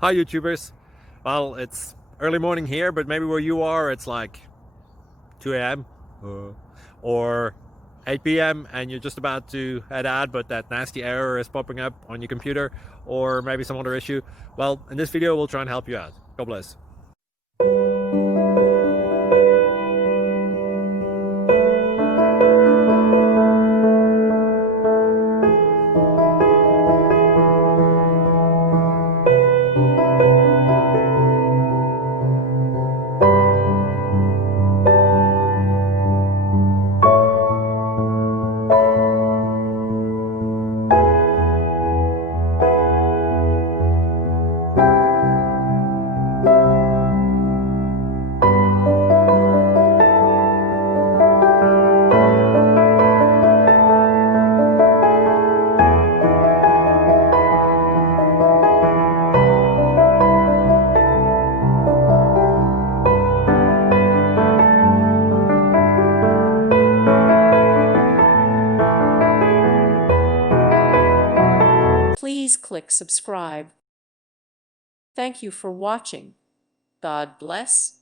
Hi YouTubers. Well, it's early morning here, but maybe where you are it's like 2 a.m. or 8 p.m. and you're just about to head out, but that nasty error is popping up on your computer, or maybe some other issue. Well, in this video we'll try and help you out. God bless. Please click subscribe. Thank you for watching. God bless.